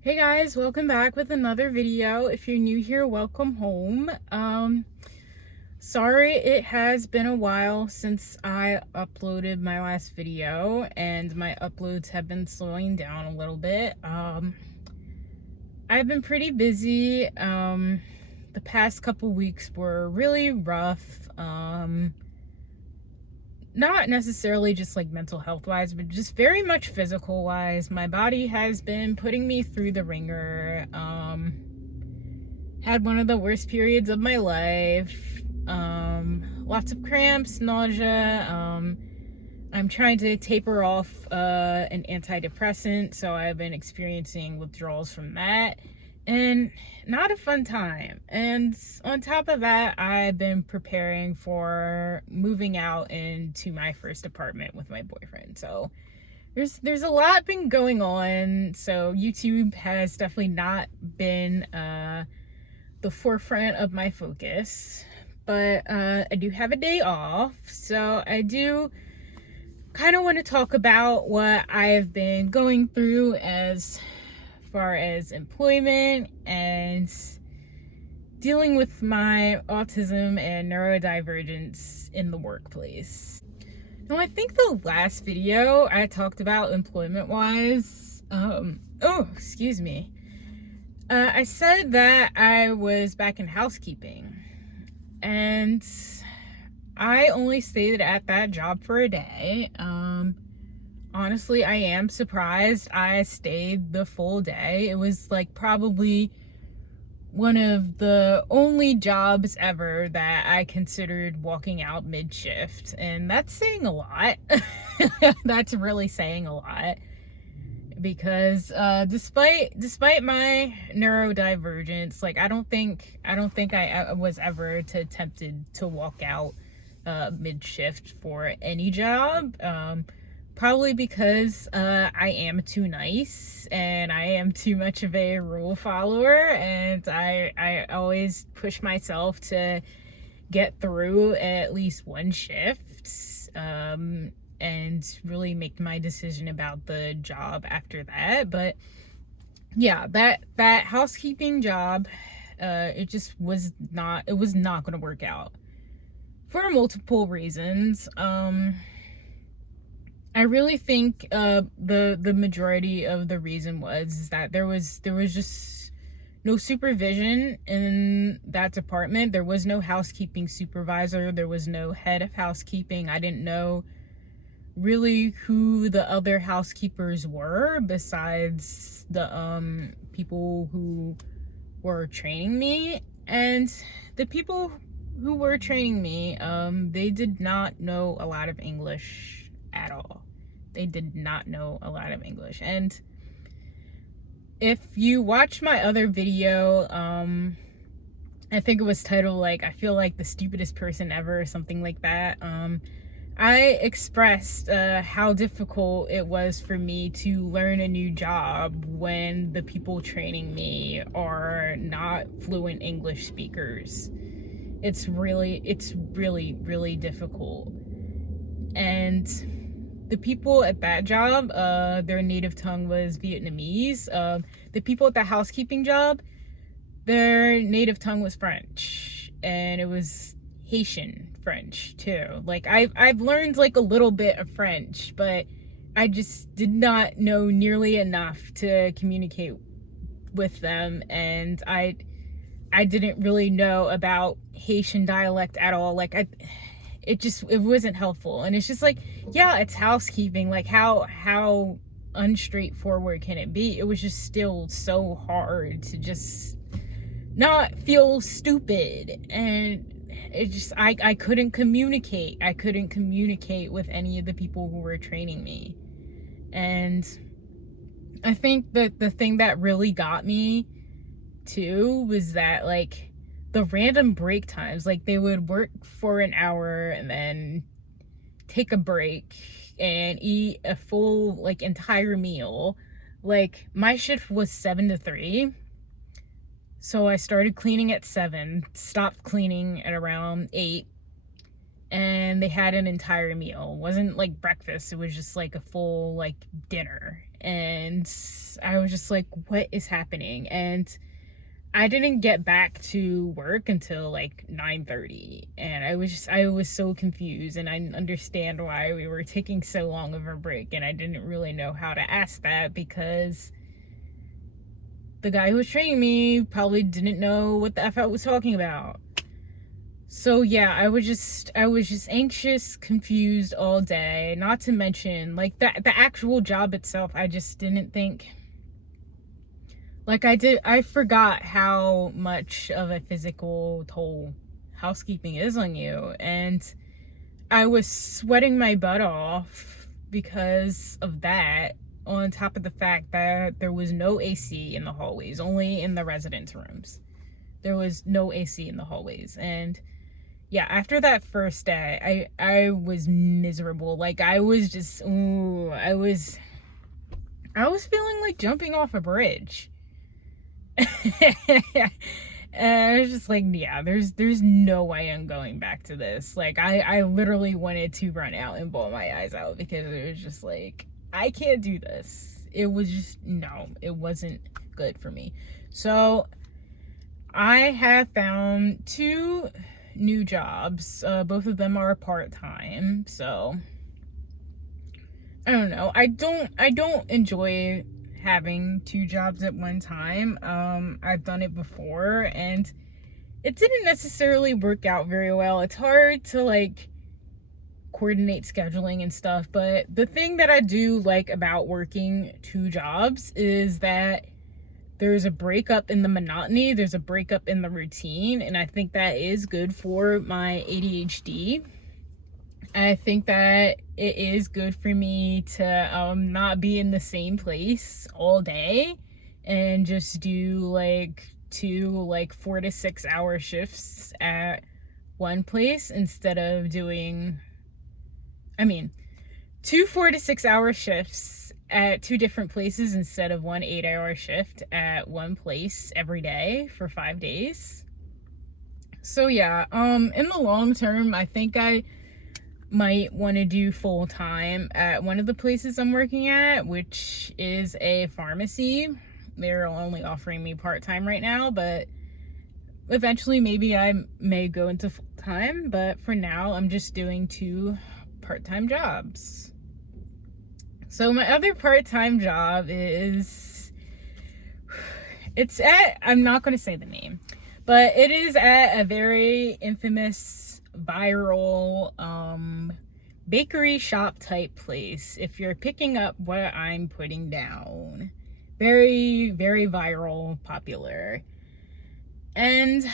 Hey guys, welcome back with another video. If you're new here, welcome home. Sorry it has been a while since I uploaded my last video and my uploads have been slowing down a little bit. I've been pretty busy. The past couple weeks were really rough. Not necessarily just like mental health wise, but just very much physical wise. My body has been putting me through the ringer. Had one of the worst periods of my life. Lots of cramps, nausea. I'm trying to taper off an antidepressant, so I've been experiencing withdrawals from that. And not a fun time. And on top of that, I've been preparing for moving out into my first apartment with my boyfriend. So there's a lot been going on. So YouTube has definitely not been the forefront of my focus. But I do have a day off, so I do kind of want to talk about what I've been going through as far as employment and dealing with my autism and neurodivergence in the workplace. Now, I think the last video I talked about employment-wise, excuse me. I said that I was back in housekeeping, and I only stayed at that job for a day. Honestly, I am surprised I stayed the full day. It was like probably one of the only jobs ever that I considered walking out mid-shift, and that's saying a lot. That's really saying a lot, because despite my neurodivergence, like I don't think I was ever tempted to walk out mid-shift for any job. Probably because I am too nice and I am too much of a rule follower, and I always push myself to get through at least one shift and really make my decision about the job after that. But yeah, that housekeeping job, it was not going to work out for multiple reasons. I really think the majority of the reason was that there was just no supervision in that department. There was no housekeeping supervisor. There was no head of housekeeping. I didn't know really who the other housekeepers were besides the people who were training me. And the people who were training me, they did not know a lot of English at all. They did not know a lot of English. And if you watch my other video, I think it was titled like I feel like the stupidest person ever or something like that. I expressed how difficult it was for me to learn a new job when the people training me are not fluent English speakers. It's really difficult. And the people at that job, their native tongue was Vietnamese. The people at the housekeeping job, their native tongue was French, and it was Haitian French too. Like I've learned like a little bit of French, but I just did not know nearly enough to communicate with them, and I didn't really know about Haitian dialect at all. Like it wasn't helpful. And it's just like, yeah, it's housekeeping. Like how unstraightforward can it be? It was just still so hard to just not feel stupid. And it just, I couldn't communicate. I couldn't communicate with any of the people who were training me. And I think that the thing that really got me too was that like the random break times, like they would work for an hour and then take a break and eat a full like entire meal. Like my shift was 7 to 3, so I started cleaning at 7, stopped cleaning at around 8, and they had an entire meal. It wasn't like breakfast, it was just like a full like dinner. And I was just like, what is happening? And I didn't get back to work until like 9:30, and I was so confused, and I understand why we were taking so long of a break, and I didn't really know how to ask that because the guy who was training me probably didn't know what the F I was talking about. So yeah, I was just anxious, confused all day. Not to mention, like, the actual job itself, I just didn't think, like, I forgot how much of a physical toll housekeeping is on you. And I was sweating my butt off because of that, on top of the fact that there was no AC in the hallways, only in the residence rooms. There was no AC in the hallways. And yeah, after that first day, I was miserable. Like, I was just, I was feeling like jumping off a bridge. And I was just like, yeah, there's no way I'm going back to this. Like, I literally wanted to run out and bawl my eyes out because it was just like, I can't do this. It was just, no, it wasn't good for me. So I have found 2 new jobs. Both of them are part-time. So I don't know. I don't enjoy having 2 jobs at one time. I've done it before and it didn't necessarily work out very well. It's hard to like coordinate scheduling and stuff, but the thing that I do like about working 2 jobs is that there's a breakup in the monotony, there's a breakup in the routine, and I think that is good for my ADHD. I think that it is good for me to not be in the same place all day and just do like 2 like 4 to 6 hour shifts at one place instead of doing, 2 4 to 6 hour shifts at 2 different places instead of 1 8-hour shift at one place every day for 5 days. So yeah, in the long term, I think I might want to do full time at one of the places I'm working at, which is a pharmacy. They're only offering me part-time right now, but eventually maybe I may go into full time, but for now I'm just doing 2 part-time jobs. So my other part-time job is, I'm not going to say the name, but it is at a very infamous viral bakery shop type place. If you're picking up what I'm putting down, very, very viral, popular. And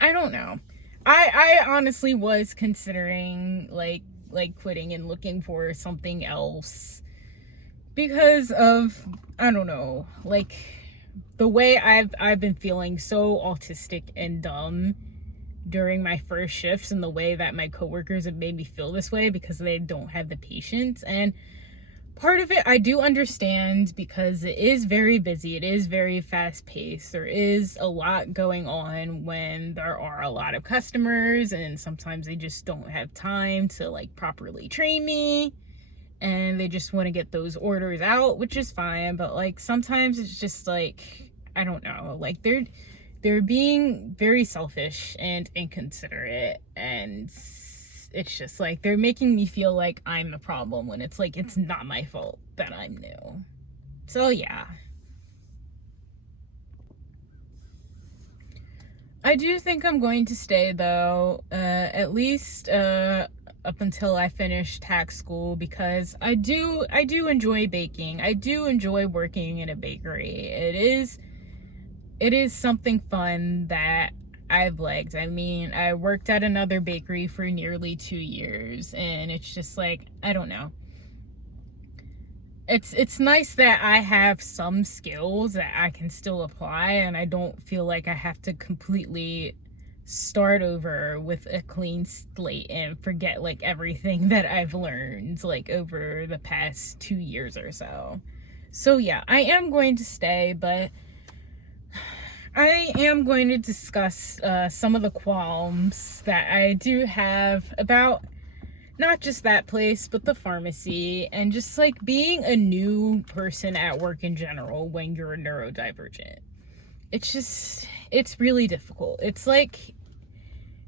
I don't know. I honestly was considering like quitting and looking for something else because of, I don't know, like the way I've been feeling so autistic and dumb during my first shifts, and the way that my coworkers have made me feel this way because they don't have the patience. And part of it I do understand because it is very busy, it is very fast paced, there is a lot going on when there are a lot of customers, and sometimes they just don't have time to like properly train me and they just want to get those orders out, which is fine. But like sometimes it's just like, I don't know, like they're being very selfish and inconsiderate, and it's just like they're making me feel like I'm the problem when it's like it's not my fault that I'm new. So yeah, I do think I'm going to stay though, at least up until I finish tax school, because I do enjoy baking. I do enjoy working in a bakery. It is something fun that I've liked. I mean, I worked at another bakery for nearly 2 years, and it's just like, I don't know. It's nice that I have some skills that I can still apply, and I don't feel like I have to completely start over with a clean slate and forget like everything that I've learned like over the past 2 years or so. So yeah, I am going to stay, but I am going to discuss some of the qualms that I do have about not just that place, but the pharmacy, and just like being a new person at work in general when you're neurodivergent. It's really difficult. It's like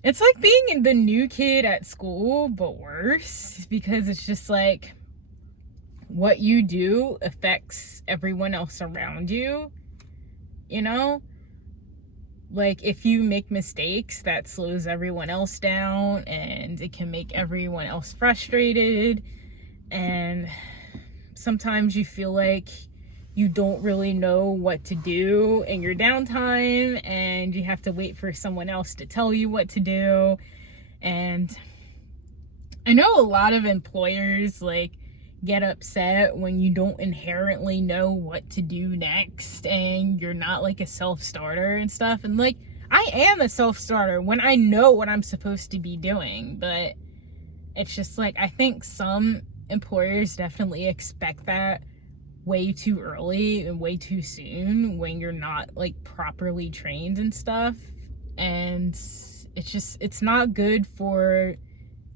being the new kid at school, but worse, because it's just like what you do affects everyone else around you, you know? Like, if you make mistakes, that slows everyone else down, and it can make everyone else frustrated, and sometimes you feel like you don't really know what to do in your downtime, and you have to wait for someone else to tell you what to do. And I know a lot of employers like get upset when you don't inherently know what to do next and you're not like a self-starter and stuff. And like, I am a self-starter when I know what I'm supposed to be doing, but it's just like, I think some employers definitely expect that way too early and way too soon when you're not like properly trained and stuff. And it's not good for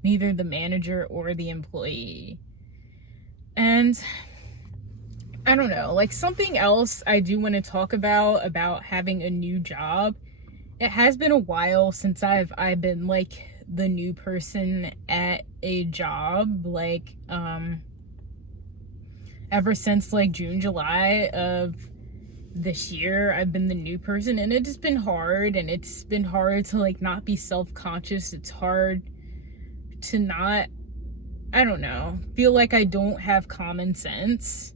neither the manager or the employee. And I don't know, like something else I do want to talk about having a new job. It has been a while since I've been like the new person at a job, like ever since like June, July of this year, I've been the new person, and it's been hard, and it's been hard to like not be self-conscious. It's hard to not, I don't know, feel like I don't have common sense.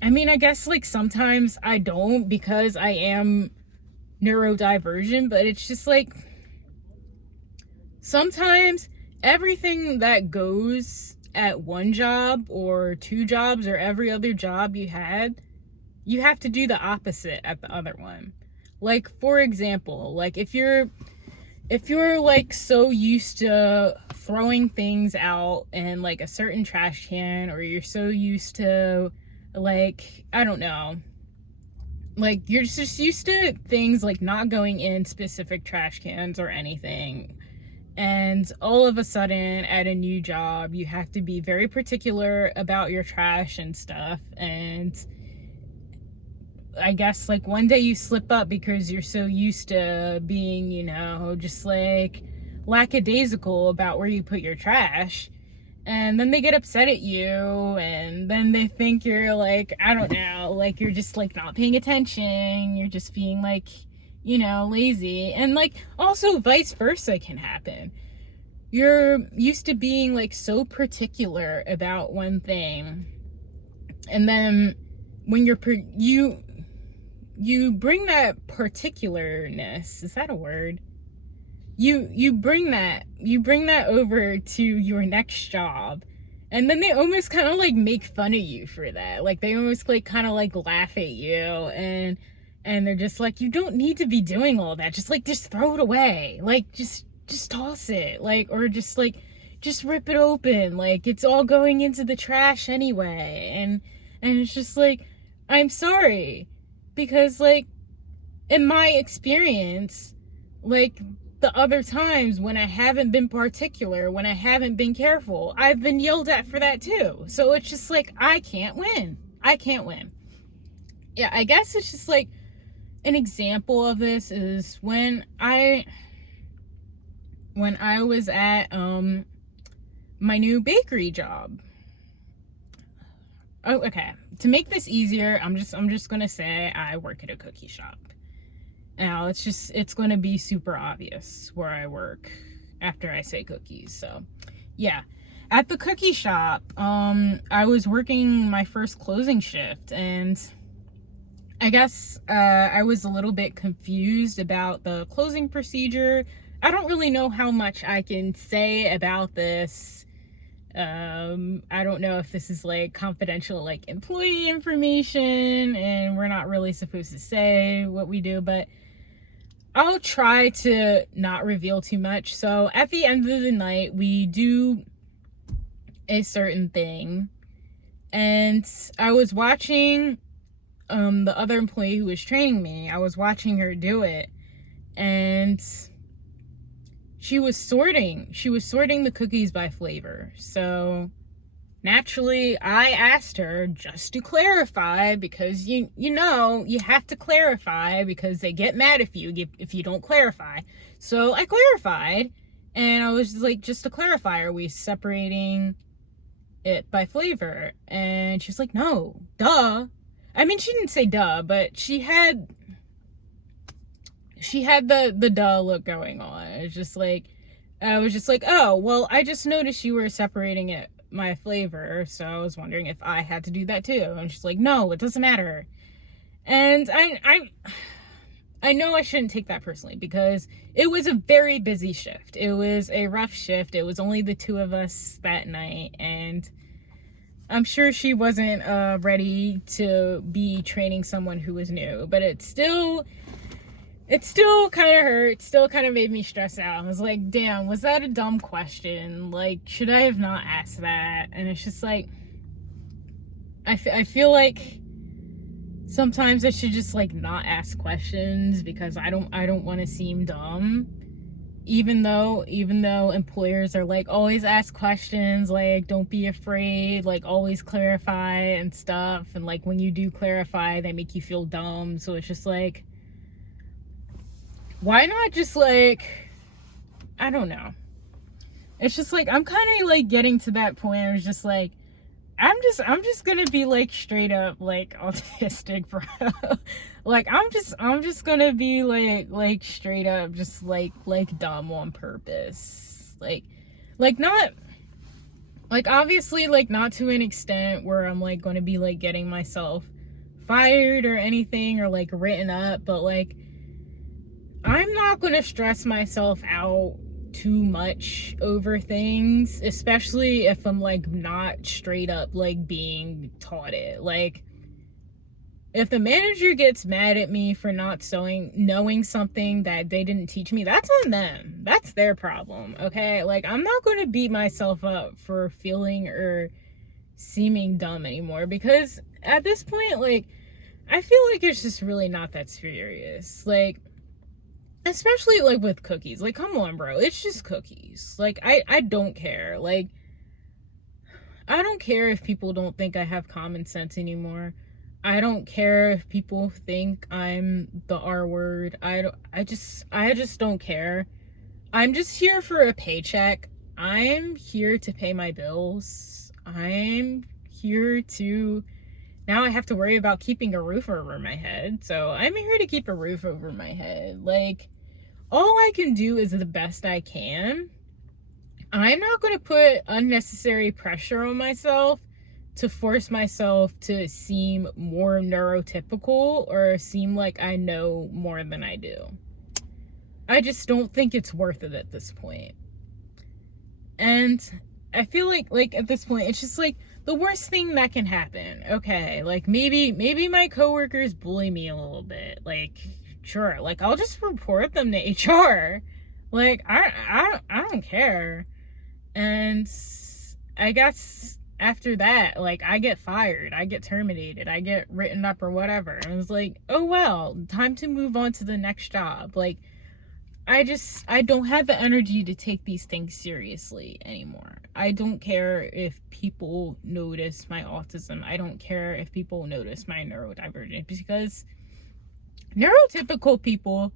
I mean, I guess like sometimes I don't because I am neurodivergent, but it's just like sometimes everything that goes at one job or two jobs or every other job you had, you have to do the opposite at the other one. Like, for example, like if you're like so used to throwing things out in like a certain trash can, or you're so used to like, I don't know, like you're just used to things like not going in specific trash cans or anything, and all of a sudden at a new job you have to be very particular about your trash and stuff. And I guess like one day you slip up because you're so used to being, you know, just like lackadaisical about where you put your trash, and then they get upset at you, and then they think you're like, I don't know, like you're just like not paying attention, you're just being like, you know, lazy. And like also vice versa can happen. You're used to being like so particular about one thing, and then when you bring that particularness, is that a word? You bring that over to your next job, and then they almost kind of like make fun of you for that. Like they almost like kind of like laugh at you, and they're just like, you don't need to be doing all that. Just throw it away. Like just toss it. Like, or just rip it open. Like it's all going into the trash anyway. And it's just like, I'm sorry, because like in my experience, like the other times when I haven't been particular, when I haven't been careful, I've been yelled at for that too. So it's just like, I can't win. Yeah, I guess it's just like an example of this is when I was at my new bakery job. Oh, okay. To make this easier, I'm just gonna say I work at a cookie shop. Now it's gonna be super obvious where I work after I say cookies. So yeah, at the cookie shop, I was working my first closing shift, and I guess I was a little bit confused about the closing procedure. I don't really know how much I can say about this. I don't know if this is like confidential, like employee information, and we're not really supposed to say what we do, but I'll try to not reveal too much. So at the end of the night, we do a certain thing, and I was watching the other employee who was training me. I was watching her do it, and she was sorting the cookies by flavor. So naturally, I asked her just to clarify, because you know you have to clarify, because they get mad if you don't clarify. So I clarified, and I was like, just to clarify, are we separating it by flavor? And she's like, no, duh. I mean, she didn't say duh, but she had the duh look going on. It's just like, I was just like, oh, well, I just noticed you were separating it my flavor, so I was wondering if I had to do that too. And she's like, no, it doesn't matter. And I know I shouldn't take that personally, because it was a very busy shift. It was a rough shift. It was only the two of us that night, and I'm sure she wasn't ready to be training someone who was new, but it still kind of hurt. Still kind of made me stress out. I was like, damn, was that a dumb question? Like, should I have not asked that? And it's just like, I feel like sometimes I should just like not ask questions, because I don't want to seem dumb. Even though employers are like, always ask questions, like, don't be afraid, like, always clarify and stuff. And like, when you do clarify, they make you feel dumb. So it's just like, why not just like, I don't know. It's just like, I'm kind of like getting to that point. I was just like, I'm just gonna be like straight up like autistic, bro. Like, I'm just gonna be like straight up just like dumb on purpose. Like not, like, obviously, like, not to an extent where I'm like gonna be like getting myself fired or anything, or like written up, but like, I'm not going to stress myself out too much over things, especially if I'm like not straight up like being taught it. Like, if the manager gets mad at me for not knowing something that they didn't teach me, that's on them. That's their problem, okay? Like, I'm not going to beat myself up for feeling or seeming dumb anymore, because at this point, like, I feel like it's just really not that serious. Like, especially like with cookies, like, come on, bro, it's just cookies. Like, I don't care. Like, I don't care if people don't think I have common sense anymore. I don't care if people think I'm the R word. I just don't care. I'm just here for a paycheck. I'm here to pay my bills. I'm here to, now I have to worry about keeping a roof over my head. So I'm here to keep a roof over my head. Like, all I can do is the best I can. I'm not going to put unnecessary pressure on myself to force myself to seem more neurotypical or seem like I know more than I do. I just don't think it's worth it at this point. And I feel like at this point, it's just like the worst thing that can happen. Okay, like maybe my coworkers bully me a little bit. Like, sure, like, I'll just report them to HR. Like, I don't care. And I guess after that, like, I get fired, I get terminated, I get written up or whatever. And I was like, oh well, time to move on to the next job. Like, I don't have the energy to take these things seriously anymore. I don't care if people notice my autism. I don't care if people notice my neurodivergent, because neurotypical people,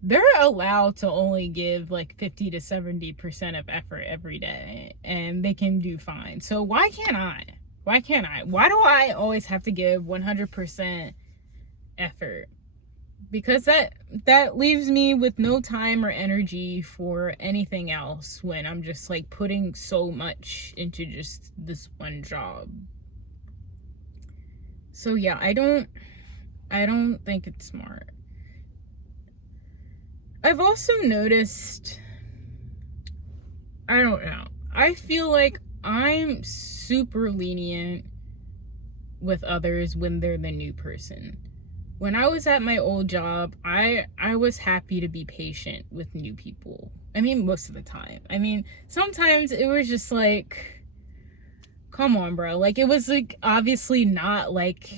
they're allowed to only give like 50 to 70% of effort every day, and they can do fine. So why can't I? Why do I always have to give 100% effort? Because that leaves me with no time or energy for anything else when I'm just like putting so much into just this one job. So yeah, I don't think it's smart. I've also noticed, I don't know, I feel like I'm super lenient with others when they're the new person. When I was at my old job, I was happy to be patient with new people. I mean, most of the time. I mean, sometimes it was just like, come on, bro. Like, it was like obviously not like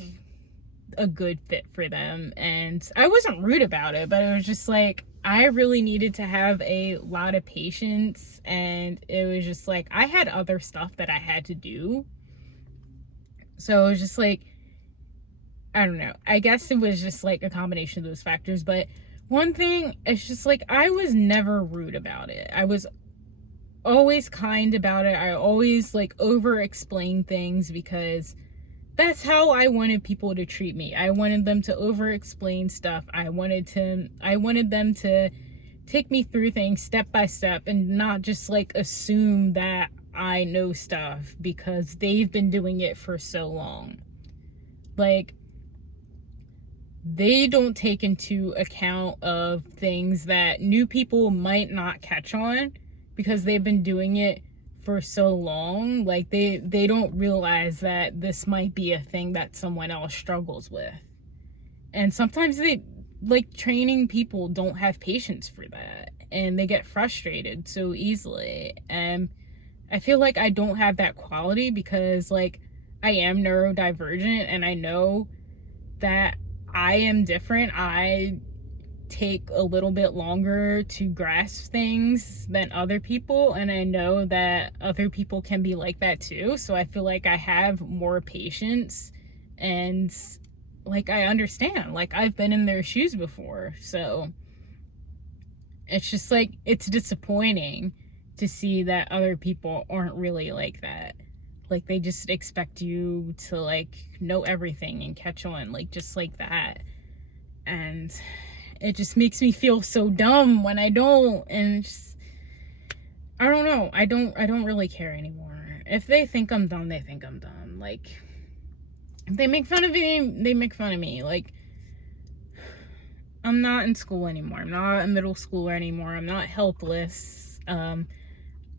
a good fit for them, and I wasn't rude about it, but it was just like, I really needed to have a lot of patience, and it was just like I had other stuff that I had to do. So it was just like, I don't know. I guess it was just like a combination of those factors. But one thing, it's just like I was never rude about it. I was always kind about it. I always like over explain things because that's how I wanted people to treat me. I wanted them to over explain stuff. I wanted them to take me through things step by step and not just like assume that I know stuff because they've been doing it for so long. Like, they don't take into account of things that new people might not catch on because they've been doing it for so long. Like, they don't realize that this might be a thing that someone else struggles with. And sometimes training people don't have patience for that, and they get frustrated so easily. And I feel like I don't have that quality because like I am neurodivergent, and I know that I am different. I take a little bit longer to grasp things than other people, and I know that other people can be like that too. So I feel like I have more patience, and like I understand, like I've been in their shoes before. So it's just like, it's disappointing to see that other people aren't really like that. Like, they just expect you to like know everything and catch on like just like that. And it just makes me feel so dumb when I don't. And just, I don't know. I don't really care anymore. If they think I'm dumb, they think I'm dumb. Like, if they make fun of me, they make fun of me. Like, I'm not in school anymore. I'm not a middle schooler anymore. I'm not helpless.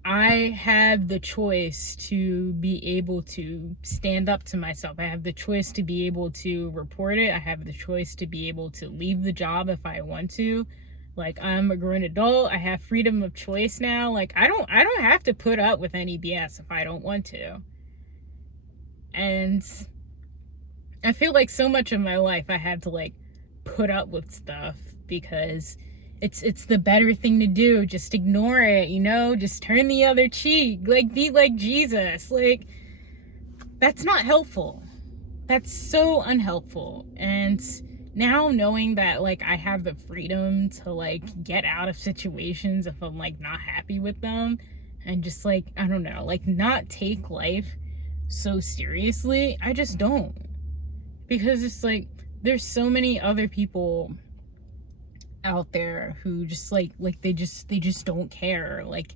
I have the choice to be able to stand up to myself. I have the choice to be able to report it. I have the choice to be able to leave the job if I want to. Like, I'm a grown adult. I have freedom of choice now. Like, I don't have to put up with any BS if I don't want to. And I feel like so much of my life I had to like put up with stuff because it's the better thing to do. Just ignore it, you know, just turn the other cheek, like be like Jesus. Like, that's not helpful. That's so unhelpful. And now knowing that like I have the freedom to like get out of situations if I'm like not happy with them, and just like, I don't know, like not take life so seriously, I just don't. Because it's like there's so many other people out there who just like they just don't care. Like,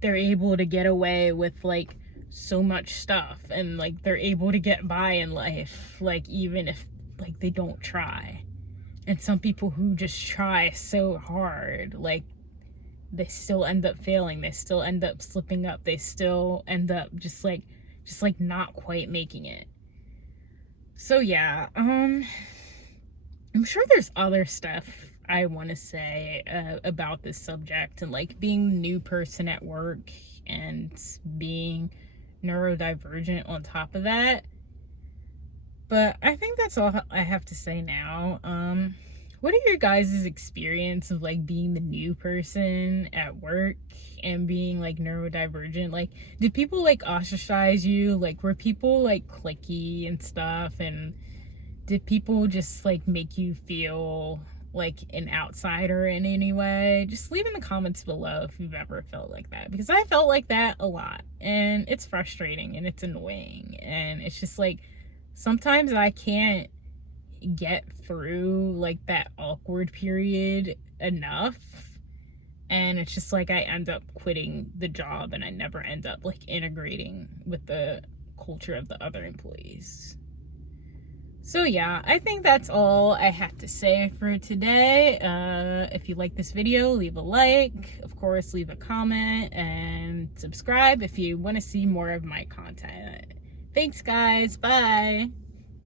they're able to get away with like so much stuff, and like they're able to get by in life, like even if like they don't try. And some people who just try so hard, like they still end up failing, they still end up slipping up, they still end up just like not quite making it. So yeah, I'm sure there's other stuff I want to say about this subject, and like being the new person at work and being neurodivergent on top of that. But I think that's all I have to say now. What are your guys' experience of like being the new person at work and being like neurodivergent? Like, did people like ostracize you? Like, were people like cliquey and stuff? And did people just like make you feel like an outsider in any way? Just leave in the comments below if you've ever felt like that, because I felt like that a lot, and it's frustrating and it's annoying, and it's just like sometimes I can't get through like that awkward period enough, and it's just like I end up quitting the job and I never end up like integrating with the culture of the other employees. So yeah, I think that's all I have to say for today. If you like this video, leave a like, of course, leave a comment, and subscribe if you want to see more of my content. Thanks guys, bye.